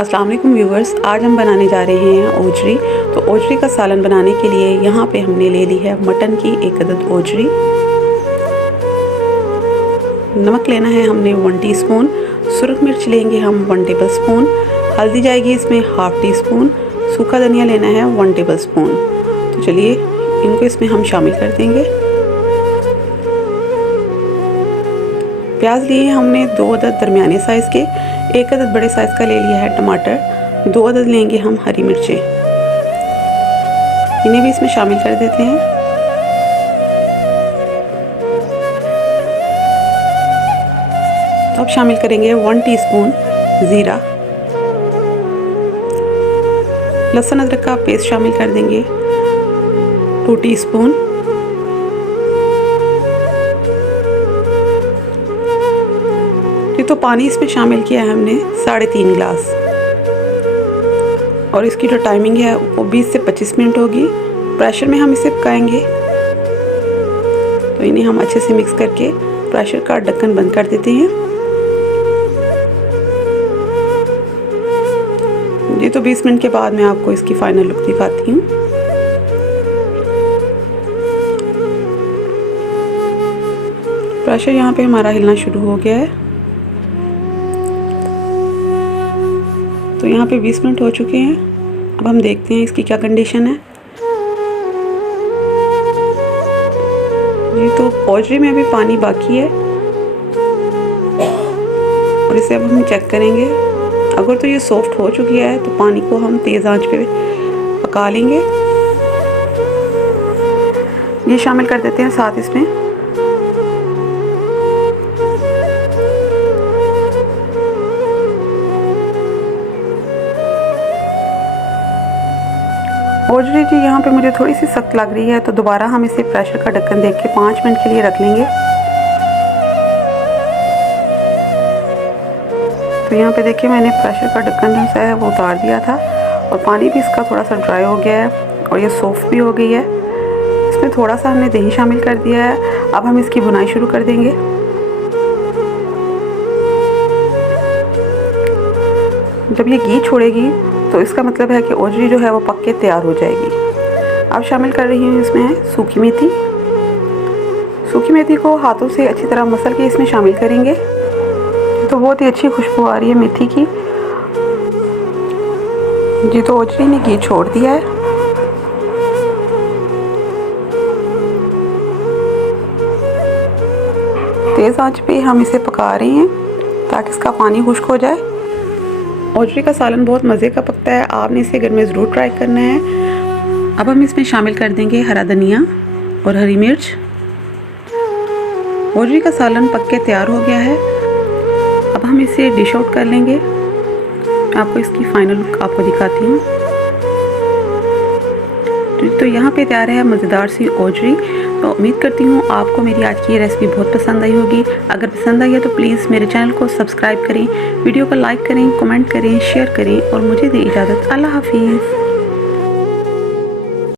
अस्सलाम वालेकुम व्यूवर्स, आज हम बनाने जा रहे हैं ओजरी। तो ओजरी का सालन बनाने के लिए यहाँ पे हमने ले ली है मटन की 1 अदद ओजरी। नमक लेना है हमने 1 टीस्पून, सुरख मिर्च लेंगे हम 1 टेबल स्पून, हल्दी जाएगी इसमें 1/2 टीस्पून, सूखा धनिया लेना है 1 टेबल स्पून। तो चलिए इनको इसमें हम शामिल कर देंगे। प्याज लिए हमने 2 अदद दरमियाने साइज़ के, 1 अदद बड़े साइज़ का ले लिया है टमाटर, 2 अदद लेंगे हम हरी मिर्चें, इन्हें भी इसमें शामिल कर देते हैं। तो अब शामिल करेंगे 1 टीस्पून ज़ीरा, लहसुन अदरक का पेस्ट शामिल कर देंगे 2 टीस्पून, तो पानी इसमें शामिल किया है हमने 3.5 गिलास, और इसकी जो टाइमिंग है वो 20 से 25 मिनट होगी। प्रेशर में हम इसे पकाएंगे। तो इन्हें हम अच्छे से मिक्स करके प्रेशर का ढक्कन बंद कर देते हैं। ये तो 20 मिनट के बाद मैं आपको इसकी फाइनल लुक दिखाती हूँ। प्रेशर यहाँ पे हमारा हिलना शुरू हो गया है। तो यहाँ पे 20 मिनट हो चुके हैं। अब हम देखते हैं इसकी क्या कंडीशन है। ये तो ओजरी में अभी पानी बाकी है, और इसे अब हम चेक करेंगे। अगर तो ये सॉफ्ट हो चुकी है तो पानी को हम तेज़ आंच पे पका लेंगे। ये शामिल कर देते हैं साथ इसमें। ओजरी जी यहाँ पे मुझे थोड़ी सी सख्त लग रही है, तो दोबारा हम इसे प्रेशर का ढक्कन देख के 5 मिनट के लिए रख लेंगे। तो यहाँ पे देखिए मैंने प्रेशर का ढक्कन जो है वो उतार दिया था, और पानी भी इसका थोड़ा सा ड्राई हो गया है, और ये सॉफ्ट भी हो गई है। इसमें थोड़ा सा हमने दही शामिल कर दिया है। अब हम इसकी बुनाई शुरू कर देंगे। जब ये घी छोड़ेगी तो इसका मतलब है कि ओजरी जो है वो पक के तैयार हो जाएगी। अब शामिल कर रही हूँ इसमें सूखी मेथी। सूखी मेथी को हाथों से अच्छी तरह मसल के इसमें शामिल करेंगे। तो बहुत ही अच्छी खुशबू आ रही है मेथी की। जी तो ओजरी ने घी छोड़ दिया है। तेज़ आंच पे हम इसे पका रहे हैं ताकि इसका पानी खुश्क हो जाए। ओजरी का सालन बहुत मज़े का पकता है, आपने इसे घर में ज़रूर ट्राई करना है। अब हम इसमें शामिल कर देंगे हरा धनिया और हरी मिर्च। ओजरी का सालन पक के तैयार हो गया है। अब हम इसे डिश आउट कर लेंगे। आपको इसकी फाइनल लुक आपको दिखाती हूँ। तो यहाँ पे तैयार है मज़ेदार सी ओजरी। तो उम्मीद करती हूँ आपको मेरी आज की ये रेसिपी बहुत पसंद आई होगी। अगर पसंद आई है तो प्लीज़ मेरे चैनल को सब्सक्राइब करें, वीडियो को लाइक करें, कमेंट करें, शेयर करें, और मुझे दें इजाज़त। अल्लाह हाफिज़।